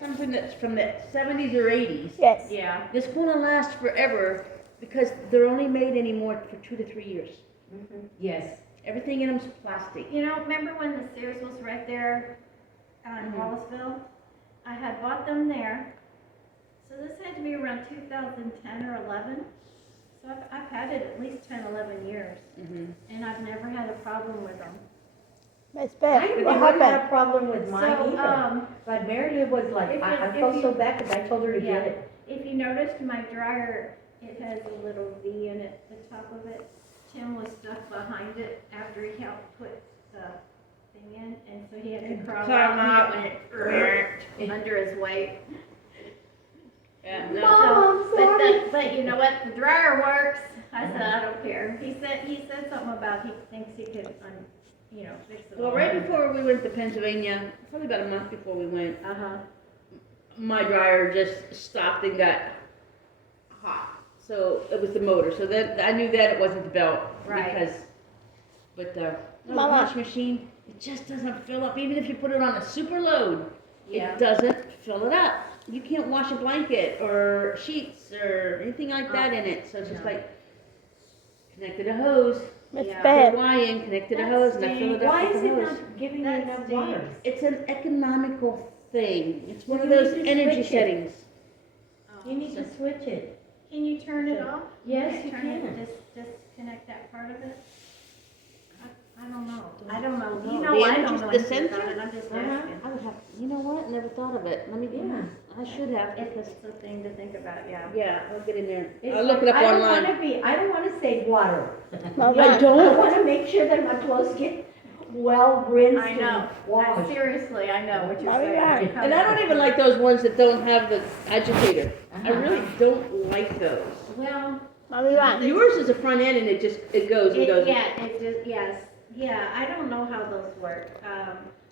something that's from the 70s or 80s. Yes. Yeah. This gonna last forever because they're only made anymore for 2 to 3 years. Yes. Everything in them's plastic. You know, remember when the Sears was right there in Wallaceville? I had bought them there. So this had to be around 2010 or 11. So I've had it at least 10, 11 years. And I've never had a problem with them. Miss I Beth, what never had happened? a problem with mine So, either. But Mary Lou was like, if I you- felt if you- so bad because I told her to Yeah. get it. If you noticed, my dryer, it has a little V in it, the top of it. Tim was stuck behind it after he helped put the thing in, and so he had to crawl out and it went under his weight. Yeah, So, no. Mom, I'm sorry. but you know what? The dryer works. I said I don't care. He said something about he thinks he could, fix it. Well, right before we went to Pennsylvania, probably about a month before we went, my dryer just stopped and got hot. So it was the motor. So that I knew that it wasn't the belt. Right. But the Mama. washing machine, it just doesn't fill up. Even if you put it on a super load, Yeah. it doesn't fill it up. You can't wash a blanket or sheets or anything like that in it. So it's just No. like connected a hose, Miss Yeah. put Beth, a Y in, connected a That's hose, and I fill it up Why with is the it hose. not giving you That enough stinks. water? It's an economical thing. It's one of You need those to energy switch it. settings. You need to switch it. Can you turn it off? Yes, you Turn it, can. disconnect that part of it? I don't know. I don't know. No, You know, the I energy- don't know the anything about sensor? it. I'm just Uh-huh. asking. I would have, you know what? Never thought of it. Let me, Yeah. I should have because, It's a thing to think about, yeah. yeah, I'll get in there. It's I'll look it up I don't online. I don't wanna save water. Mama. I I don't. wanna make sure that my clothes get well rinsed I know. and washed. Seriously, I know what you're Mommy, saying. right. And I don't even like those ones that don't have the agitator. I Uh-huh. really don't like those. Well, Mommy, run. Yours is a front end and it goes and goes. yeah, I don't know how those work.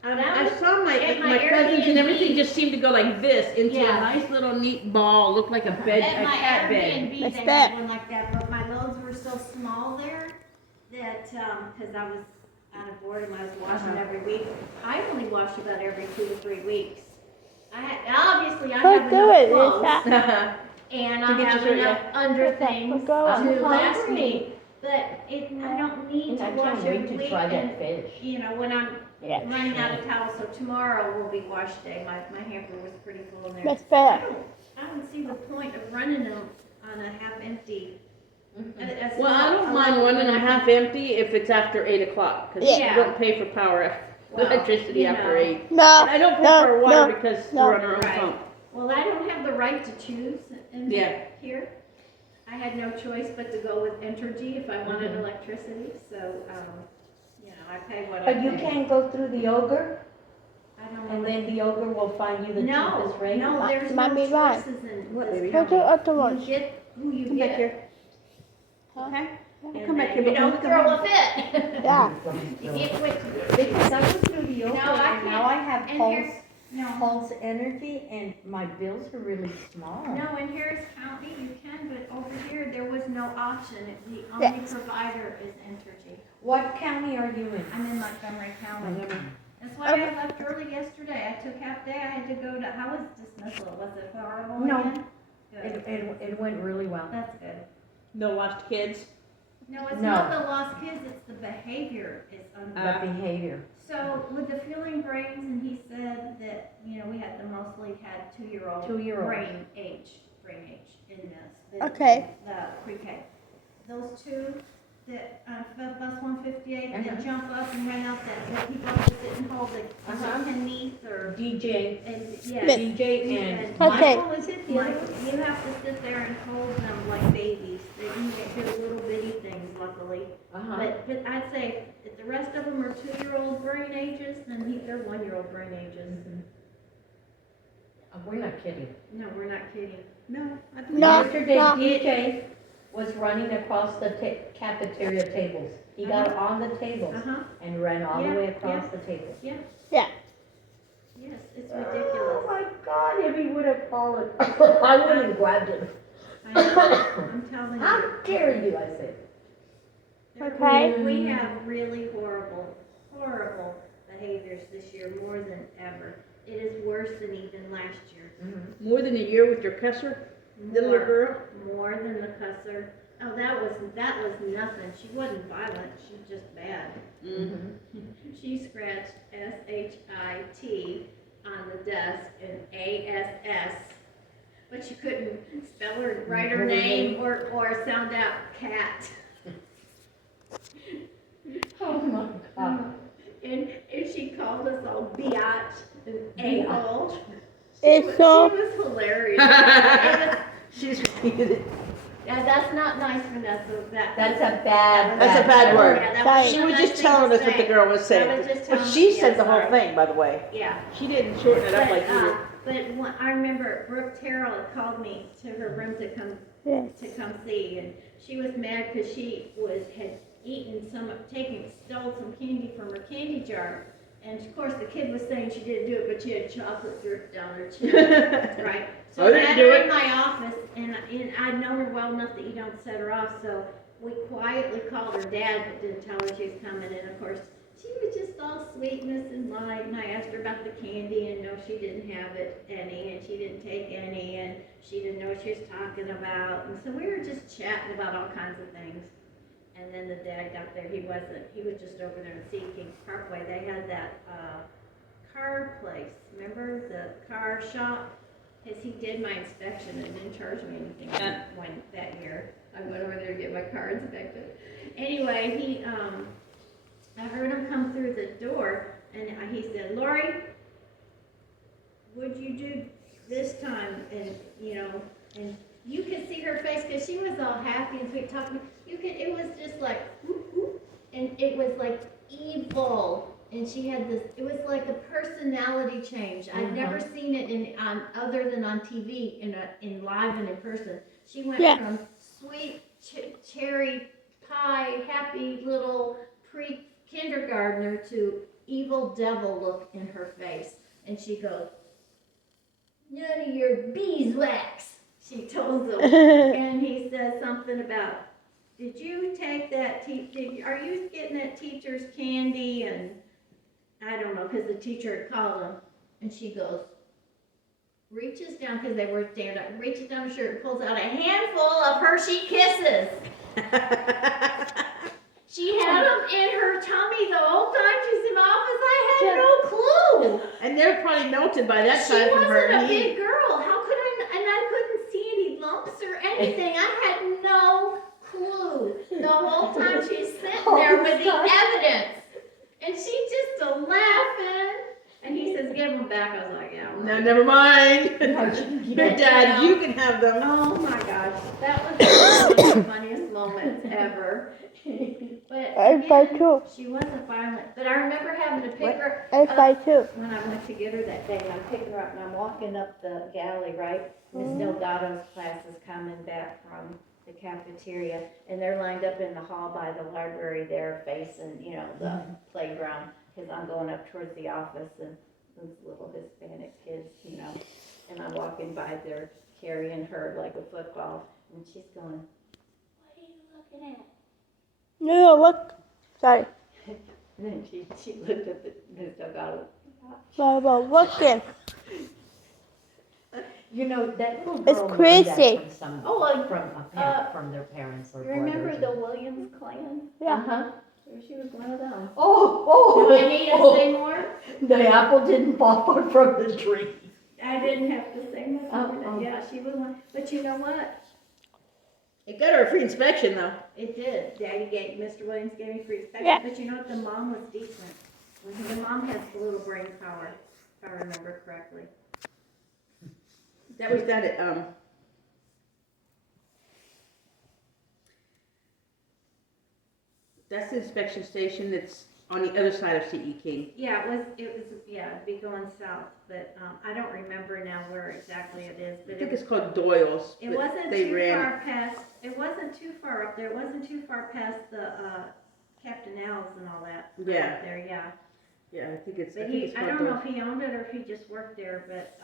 I saw my at my my cousins and Airbnb. everything just seemed to go like this into Yeah. a nice little neat ball, looked like a bed, At a my cat bed. Airbnb, Let's they bet. had one like that, but my loads were so small there that, cause I was out of boredom, I was washing every week. I only wash about every 2 to 3 weeks. Obviously I Let's have do enough it. clothes, Yeah. and To I get have your shirt, enough under Okay, things go on. to last hungry. me. But I don't need And to I wash can't every wait to week, try and, that fish. when I'm Yeah. running out of towels, so tomorrow will be wash day. My hamper was pretty full in there. Miss Beth. I don't see the point of running them on a half empty. Well, I don't mind running them half empty if it's after 8 o'clock, because Yeah. you don't pay for power, Well, electricity you after know. 8. No, And I don't pay no, for water no, because no. we're on our own Right. pump. Well, I don't have the right to choose in Yeah. here. I had no choice but to go with Entergy if I wanted electricity, so, I pay what I pay. But you can't go through the ogre, I don't know. and what- then the ogre will find you the No, cheapest rate? no, there's no Mommy, run. choices in What, this baby? go to company. other You one. get who you Come back get. here. Okay? Come And back then here, you but don't come throw back. a fit. Yeah. You get what you get. Because I was through the ogre, No, I and now can't. I have And Pulse, here's, no, Pulse Energy, and my bills are really small. no, in Harris County you can, but over here there was no option. The only provider is Entergy. What county are you in? I'm in Montgomery County. That's why I left early yesterday. I took half day. I had to go to, how was dismissal? Was it horrible No. again? Good. It went really well. That's good. No lost kids. No, it's No. not the lost kids, it's the behavior is The unbelievable. behavior. So with the feeling brains, and he said that, we had mostly had 2-year-old Two-year-olds. brain age in this. Okay. The pre-K. Those two that, bus 158, that Uh-huh. jump up and run out that people have to sit and hold the, Uh-huh. beneath or, DJ, and, Miss- yeah. DJ and Okay. Michael, is it the other Like, one? you have to sit there and hold them like babies. They can get good little bitty things, luckily. Uh-huh. But I'd say if the rest of them are 2-year-old brain ages, then they're 1-year-old brain ages. We're not kidding. No, we're not kidding. No, I don't. No. Yesterday, no. DJ was running across the cafeteria tables. He got on the tables Uh-huh. and ran all the Yeah, way across yeah. the tables. Yeah. Yes, it's Oh ridiculous. my God, if he would have fallen, I would have grabbed him. I know, I'm telling How you. dare you, I said. Okay. We have really horrible behaviors this year, more than ever. It is worse than even last year. More than a year with your cusser, the little girl? More than the cusser. Oh, that was nothing. She wasn't violent. She was just bad. She scratched SHIT on the desk and ASS, but she couldn't spell or write her name or sound out cat. Oh my God. And she called us all biatch and a-hole. It's She so, was hilarious. It was, She's repeated it. yeah, that's not nice, Vanessa. That's a bad. That's a bad word. Yeah, that Sorry. was She a was nice just thing telling to us what the say. girl was saying. I was just But telling- she yeah, said the whole sorry. thing, by the way. Yeah. She didn't shorten it up like you did. But when, I remember Brooke Terrell had called me to her room to come see, and she was mad because she had stole some candy from her candy jar. And of course, the kid was saying she didn't do it, but she had chocolate drip down her chin, right? So I I didn't had do her it. in my office, and I'd known her well enough that you don't set her off, so we quietly called her dad, but didn't tell her she was coming, and of course, she was just all sweetness and light, and I asked her about the candy, and no, she didn't have any, and she didn't take any, and she didn't know what she was talking about, and so we were just chatting about all kinds of things. And then the dad got there, he was just over there in Sea Kings Parkway, they had that, car place, remember, the car shop? Cause he did my inspection and didn't charge me anything when that year, I went over there to get my car inspected. Anyway, I heard him come through the door, and he said, "Lori, would you do this time?" And, and you could see her face, cause she was all happy and sweet talking, it was just like, whoop, whoop, and it was like evil, and she had this, it was like a personality change. I'd never seen it other than on TV, in live and in person. She went from sweet cherry pie, happy little pre-kindergartner to evil devil look in her face. And she goes, "None of your beeswax," she told him. And he says something about, "Did you take that, are you getting that teacher's candy?" And I don't know, because the teacher had called him. And she goes, reaches down, because they were stand up, reaches down her shirt and pulls out a handful of Hershey Kisses. She had them in her tummy the whole time she was in my office. I had no clue. And they're probably melted by that She time from her wasn't a heat. big girl. How could I couldn't see any lumps or anything. I had no clue the whole time she's sitting there with the evidence. And she's just laughing. And he says, "Give them back." I was like, "Yeah, right." No, never mind. Yeah. Dad, you can have them. Oh my gosh, that was one of the funniest moments ever. But I fight again, too. she wasn't violent. But I remember having to pick her I up fight too. when I went to get her that day. And I'm picking her up and I'm walking up the galley, right? Miss Delgado's class is coming back from the cafeteria, and they're lined up in the hall by the library there, facing, the playground. Because I'm going up towards the office, and those little Hispanic kids, and I'm walking by there carrying her like a football, and she's going, "What are you looking at?" No, look. Sorry. And then she looked at Miss Delgado. Baba, looking. That little It's girl learned crazy. that from Oh, from their parents or you remember brothers. the Williams clan? Yeah. Uh-huh. She was one of them. Oh, Do I need to say more? The apple didn't fall far from the tree. I didn't have to say much more. Oh. Yeah, she was one. But you know what? It got her a free inspection, though. It did. Mr. Williams gave me free inspection. Yeah. But you know what? The mom was decent. The mom had a little brain power, if I remember correctly. That was that at, that's the inspection station that's on the other side of C.E. King. Yeah, it'd be going south, but, I don't remember now where exactly it is, I but think it it's called Doyle's. it but wasn't they too ran far past, it wasn't too far up there, it wasn't too far past the, Captain Al's and all that. Yeah. Up there, yeah. Yeah, I think it's But called I don't know Doyle's. if he owned it or if he just worked there, but,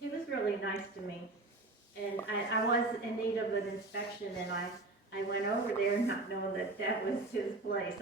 he was really nice to me. And I was in need of an inspection, and I went over there not knowing that was his place.